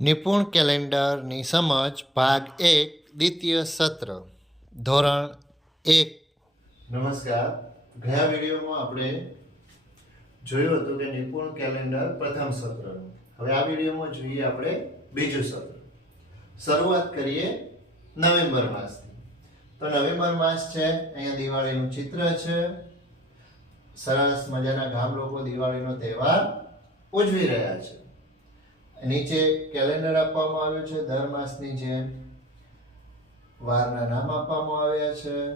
નિપુણ કેલેન્ડરની સમજ, ભાગ એક, દ્વિતીય સત્ર, ધોરણ એક. નમસ્કાર. ગયા વિડીયોમાં આપણે જોયું હતું કે નિપુણ કેલેન્ડર પ્રથમ સત્રનું. હવે આ વિડીયોમાં જોઈએ આપણે બીજું સત્ર. શરૂઆત કરીએ નવેમ્બર માસથી. તો નવેમ્બર માસ છે, અહીંયા દિવાળીનું ચિત્ર છે. સરસ મજાના ગામ લોકો દિવાળીનો તહેવાર ઉજવી રહ્યા છે. નીચે કેલેન્ડર આપવામાં આવ્યું છે. દર માસની જેમ વારના નામ આપવામાં આવ્યા છે.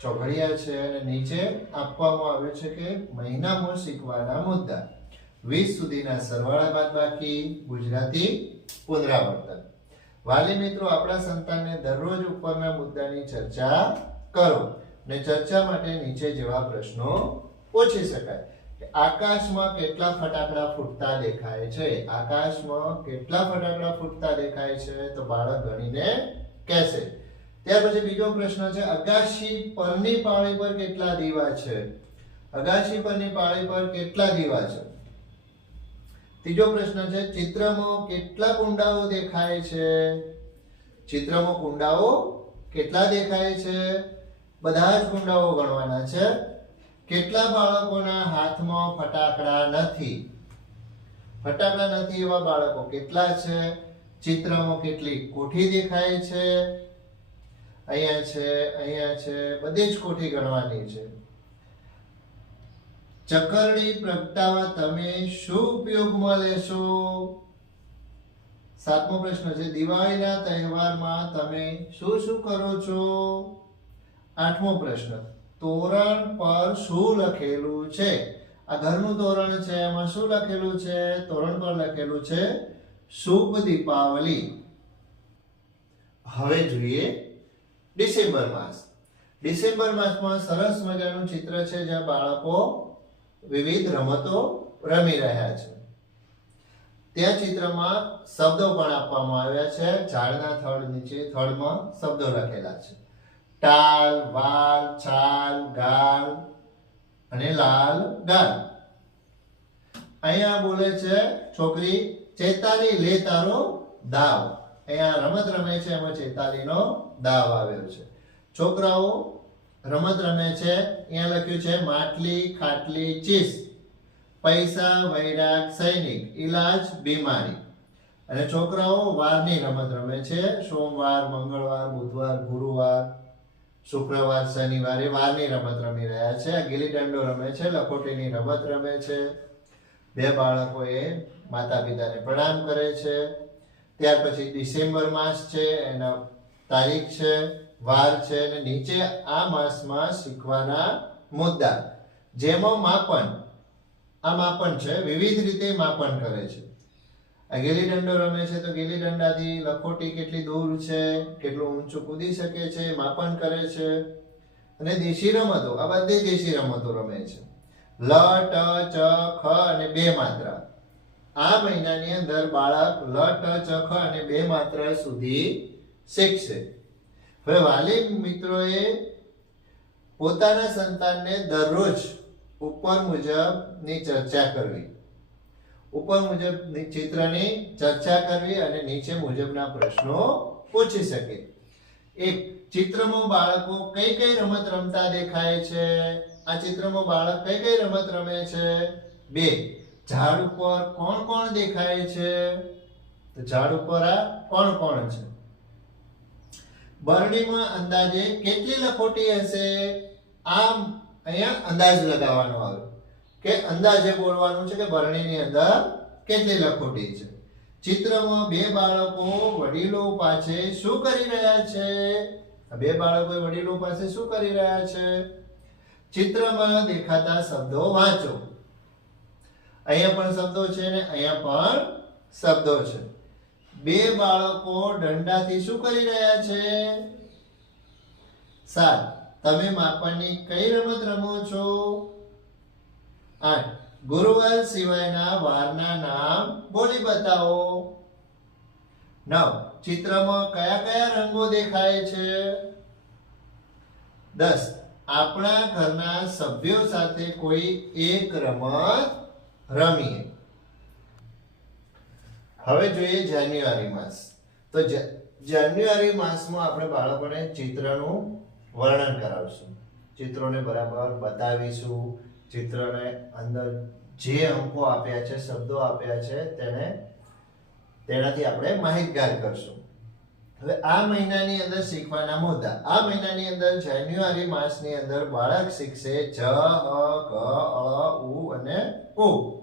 ચોઘડિયા છે અને નીચે આપવામાં આવ્યું છે કે મહિનામાં શીખવાના મુદ્દા. વીસ સુધીના સરવાળા બાદ બાકી ગુજરાતી પુનરાવર્તન. વાલી મિત્રો, આપણા સંતાનને દરરોજ ઉપરના મુદ્દાની ચર્ચા કરો ને ચર્ચા માટે નીચે જેવા પ્રશ્નો પૂછી શકાય. આકાશમાં કેટલા ફટાકડા ફૂટતા દેખાય છે? આકાશમાં કેટલા ફટાકડા ફૂટતા દેખાય છે? તો બાળક ગણીને કહેશે. ત્યાર પછી બીજો પ્રશ્ન છે, અગાશી પરની પાળી પર કેટલા દીવા છે? અગાશી પરની પાળી પર કેટલા દીવા છે? ત્રીજો પ્રશ્ન છે, ચિત્રમાં કેટલા કુંડાઓ દેખાય છે? ચિત્રમાં કુંડાઓ કેટલા દેખાય છે? બધા જ કુંડાઓ ગણવાના છે. કેટલા બાળકોના હાથમાં ફટાકડા નથી? ફટાકડા નથી એવા બાળકો કેટલા છે? ચિત્રમાં કેટલી કોઠી દેખાય છે? અહીંયા છે અહીંયા છે, બધી જ કોઠી ગણવાની છે. ચકરડી પ્રગટાવા તમે શું ઉપયોગમાં લેશો? સાતમો પ્રશ્ન છે, દિવાળીના તહેવારમાં તમે શું શું કરો છો? આઠમો પ્રશ્ન. તોરણ પર શું લખેલું છે? આ ઘરનું તોરણ છે, એમાં શું લખેલું છે? તોરણ પર લખેલું છે, શુભ દીપાવલી. હવે જોઈએ ડિસેમ્બર માસ. ડિસેમ્બર માસમાં સરસ મજાનું ચિત્ર છે, જ્યાં બાળકો વિવિધ રમતો રમી રહ્યા છે. ત્યાં ચિત્રમાં શબ્દો પણ આપવામાં આવ્યા છે. ઝાડના થડ નીચે થડમાં શબ્દો લખેલા છે. ટાલ, વાલ, છાલ, ગાલ અને લાલ ગાલ. અહીંયા બોલે છે, છોકરી ચેતાલી લે તારો દાવ. અહીંયા રમત રમે છે, એમાં ચેતાલીનો દાવ આવ્યો છે. છોકરાઓ, રમત રમે છે, અહીંયા લખ્યું છે, માટલી, ખાટલી, ચીસ. પૈસા, વૈરાગ, સૈનિક, ઈલાજ, બીમારી. અને છોકરાઓ, વારની રમત રમે છે, સોમવાર, મંગળવાર, બુધવાર, ગુરુવાર. શુક્રવાર, શનિવારે વારની રમત રમી રહ્યા છે. ગીલી દંડો રમે છે, લખોટીની રમત રમે છે. બે બાળકોએ માતા પિતાને પ્રણામ કરે છે. ત્યાર પછી ડિસેમ્બર માસ છે, એના તારીખ છે, વાર છે, અને નીચે આ માસમાં શીખવાના મુદ્દા. જેમાં માપન, આ માપન છે, વિવિધ રીતે માપન કરે છે. આ ગીલી દંડો રમે છે તો ગીલી દંડાથી લખોટી કેટલી દૂર છે, કેટલું ઊંચું કૂદી શકે છે, માપન કરે છે અને દેશી રમતો, આ બધી દેશી રમતો રમે છે. લ, ટ, ચ, ખ અને બે માત્રા. આ મહિનાની અંદર બાળક લ, ટ, ચ, ખ અને બે માત્રા સુધી શીખશે. હવે વાલી મિત્રોએ પોતાના સંતાનને દરરોજ ઉપર મુજબની ચર્ચા કરવી. ઉપર મુજબ ચિત્રની ચર્ચા કરવી અને નીચે મુજબના પ્રશ્નો પૂછી શકે. એક, ચિત્રમાં બાળકો કઈ કઈ રમત રમતા દેખાય છે? આ ચિત્રમાં બાળક કઈ કઈ રમત રમે છે? બે, ઝાડ ઉપર કોણ કોણ દેખાય છે? તો ઝાડ ઉપર આ કોણ કોણ છે? બરણીમાં અંદાજે કેટલી લખોટી હશે? આમ અહીંયા અંદાજ લગાવવાનો આવે. કે અંદાજે બોલવાનું છે કે બરણીની અંદર કેટલી લખોટી છે? ચિત્રમાં બે બાળકો વડીલો પાસે શું કરી રહ્યા છે? બે બાળકો વડીલો પાસે શું કરી રહ્યા છે? ચિત્રમાં દેખાતા શબ્દો વાંચો. અહીંયા પણ શબ્દો છે ને અહીંયા પણ શબ્દો છે. બે બાળકો દંડાથી શું કરી રહ્યા છે? સાત. તમે માપણની કઈ રમત રમો છો? આઠ સિવાયના વારના નામ બોલી બતાવો. નવ. ચિત્રમાં કયા કયા રંગો દેખાય છે? દસ. આપણા ઘરના સભ્યો સાથે કોઈ એક રમત રમીએ. હવે જોઈએ જાન્યુઆરી માસ. તો જાન્યુઆરી માસમાં આપણે બાળકોને ચિત્રનું વર્ણન કરાવશું. ચિત્રોને બરાબર બતાવીશું. ચિત્રને અંદર જે અંકો આપ્યા છે, શબ્દો આપ્યા છે, તેને તેનાથી આપણે માહિતગાર કરશું. હવે આ મહિનાની અંદર શીખવાના મુદ્દા. આ મહિનાની અંદર જાન્યુઆરી માસની અંદર બાળક શીખશે જ, હ, ક, અ, ઉ અને ઉ.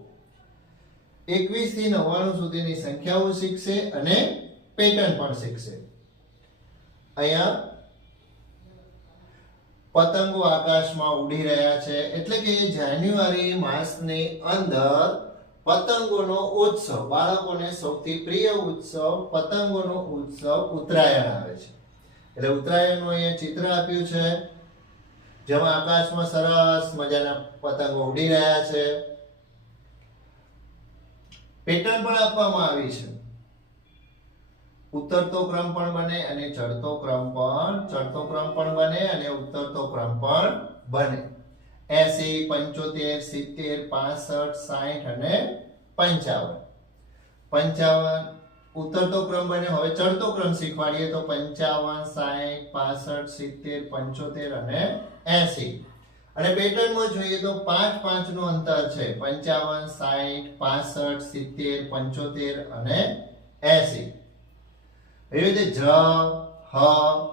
એકવીસથી નવ્વાણું સુધીની સંખ્યાઓ શીખશે અને પેટર્ન પણ શીખશે. અહીંયા પતંગો આકાશમાં ઉડી રહ્યા છે. એટલે કે જાન્યુઆરી માસની અંદર પતંગોનો ઉત્સવ, બાળકોને સૌથી પ્રિય ઉત્સવ પતંગોનો ઉત્સવ ઉત્તરાયણ આવે છે. એટલે ઉત્તરાયણનું અહીંયા ચિત્ર આપ્યું છે. જેમાં આકાશમાં સરસ મજાના પતંગો ઉડી રહ્યા છે. પેટર્ન પણ આપવામાં આવી છે. ઉતરતો ક્રમ પણ બને અને ચડતો ક્રમ પણ, ચડતો ક્રમ પણ બને અને ઉતરતો ક્રમ પણ બને. એસી, પંચોતેર, સિત્તેર, પાસઠ સાઠ અને પંચાવન. પંચાવન, ઉતરતો ક્રમ બને. હવે ચડતો ક્રમ શીખવાડીએ તો પંચાવન સાઠ પાસઠ, સિત્તેર, પંચોતેર અને એસી. અને પેટર્નમાં જોઈએ તો પાંચ પાંચનું અંતર છે. પંચાવન સાઠ પાસઠ, સિત્તેર, પંચોતેર અને એસી. એવી રીતે જ હ,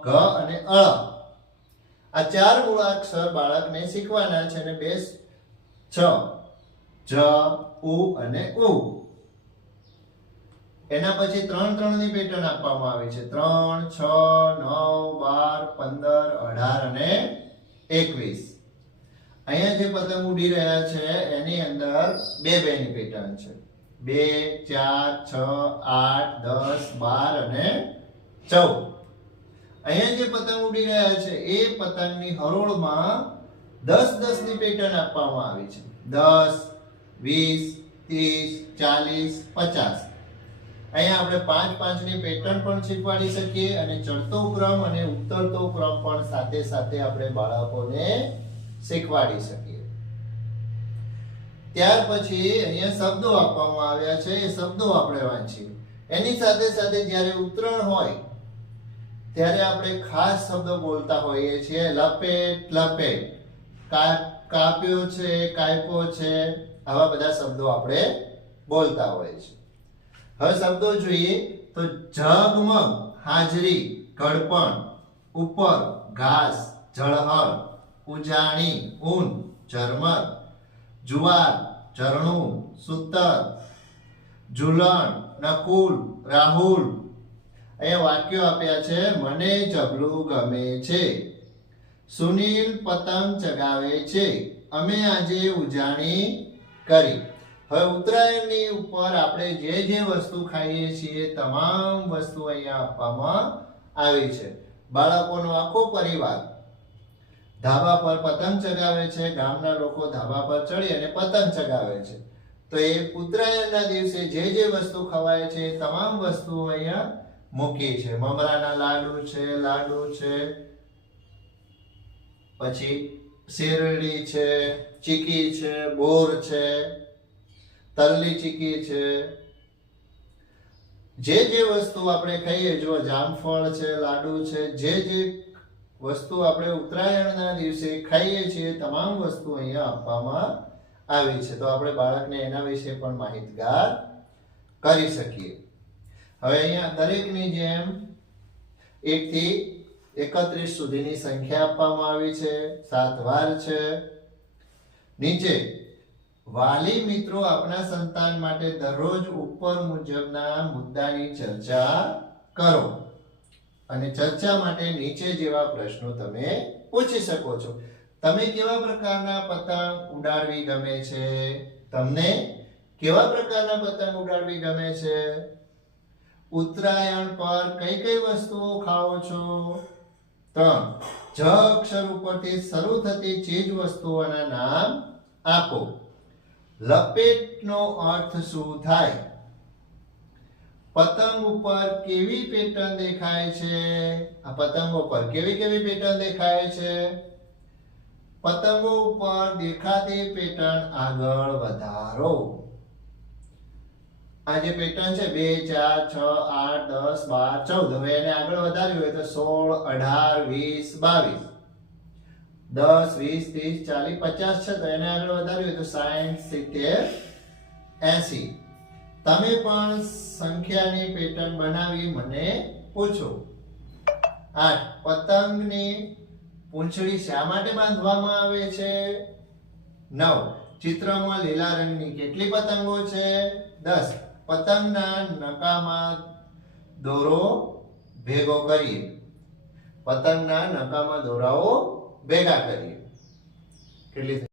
ગ અને અ. આ ચાર મૂળાક્ષર બાળકને શીખવાના છે અને બે છ, જ, ઉ અને ઉ. એના પછી ત્રણ ત્રણની પેટર્ન આપવામાં આવી છે. ત્રણ, છ, નવ, બાર, પંદર, અઢાર અને એકવીસ. અહીંયા જે પતંગ ઉડી રહ્યા છે, એની અંદર બે બે ની પેટર્ન છે. બે, ચાર, છ, આઠ, દસ, બાર અને ચૌદ. અહીંયા જે પતંગ ઉડી રહ્યા છે, એ પતંગની હરોળમાં દસ દસની પેટર્ન આપવામાં આવી છે. દસ, વીસ, ત્રીસ, ચાલીસ, પચાસ. અહીંયા આપણે પાંચ પાંચની પેટર્ન પણ શીખવાડી શકીએ અને ચડતો ક્રમ અને ઉતરતો ક્રમ પણ સાથે સાથે આપણે બાળકોને શીખવાડી શકીએ. ત્યાર પછી અહીંયા શબ્દો આપવામાં આવ્યા છે, એ શબ્દો આપણે વાંચીએ. એની સાથે સાથે જ્યારે ઉત્તરણ હોય, ત્યારે આપણે ખાસ શબ્દો બોલતા હોઈએ છીએ, લપેટ લપેટ. કાપ્યો છે કાપ્યો છે, આવા બધા શબ્દો આપણે બોલતા હોઈએ છીએ. હવે શબ્દો જોઈએ તો ઝગમગ, હાજરી ઘડપણ ઉપર, ઘાસ જળહળ ઉજાણી, ઊન, ઝરમર. જુવાર, ઝરણું, સૂતર, ઝુલણ, નકુલ, રાહુલ. અહીંયા વાક્યો આપ્યા છે, મને જબલું ગમે છે. સુનિલ પતંગ ચગાવે છે. અમે આજે ઉજાણી કરી. હવે ઉત્તરાયણની ઉપર આપણે જે જે વસ્તુ ખાઈએ છીએ, તમામ વસ્તુ અહીંયા આપવામાં આવી છે. બાળકોનો આખો પરિવાર ધાબા પર પતંગ ચગાવે છે, ગામના લોકો ધાબા પર ચડી અને પતંગ ચગાવે છે. તો એ ઉત્તરાયણના દિવસે જે જે વસ્તુ ખવાય છે તમામ વસ્તુઓ અહીંયા મૂકી છે. મમરાના લાડુ છે લાડુ છે, પછી શેરડી છે, ચીકી છે બોર છે, તલની ચીકી છે. જે જે વસ્તુ આપણે ખાઈએ, જો જામફળ છે, લાડુ છે, જે જે વસ્તુ આપણે ઉત્તરાયણના દિવસે ખાઈએ છીએ, તમામ વસ્તુ અહીંયા આપવામાં આવી છે. તો આપણે બાળકને એના વિશે પણ માહિતગાર કરી શકીએ. હવે અહીંયા દરેકની જેમ એકથી એકત્રીસ સુધીની સંખ્યા આપવામાં આવી છે. સાત વાર છે. નીચે, વાલી મિત્રો આપણા સંતાન માટે દરરોજ ઉપર મુજબના મુદ્દાની ચર્ચા કરો. અને ચર્ચા માટે નીચે જેવા પ્રશ્નો તમે પૂછી શકો છો. તમે કેવા પ્રકારના પતંગ ઉડાડવી ગમે છે? તમને કેવા પ્રકારના પતંગ ઉડાડવી ગમે છે? ઉત્તરાયણ પર કઈ કઈ વસ્તુઓ ખાઓ છો? ત્રણ, જ અક્ષર ઉપરથી શરૂ થતી ચીજ વસ્તુઓના નામ આપો. લપેટનો અર્થ શું થાય? પતંગ ઉપર કેવી પેટર્ન દેખાય છે? આ પતંગો પર કેવી કેવી પેટર્ન દેખાય છે? પતંગો ઉપર દેખાતી પેટર્ન આગળ વધારો. આ જે પેટર્ન છે, બે, ચાર, છ, આઠ, દસ, બાર, ચૌદ, હવે એને આગળ વધારવી હોય તો સોળ, અઢાર, વીસ, બાવીસ. દસ, વીસ, ત્રીસ, ચાલીસ, પચાસ છે, તો એને આગળ વધારવી હોય તો સાઠ સિત્તેર, એસી. તમે પણ સંખ્યાની પેટર્ન બનાવી મને પૂછો. આઠ પતંગની પૂંછડી શા માટે બાંધવામાં આવે છે? નવ. ચિત્રમાં લીલા રંગની કેટલી પતંગો છે? દસ. પતંગના નકામાં દોરો ભેગો કરીએ. પતંગના નકામાં દોરાઓ ભેગા કરીએ. કેટલી?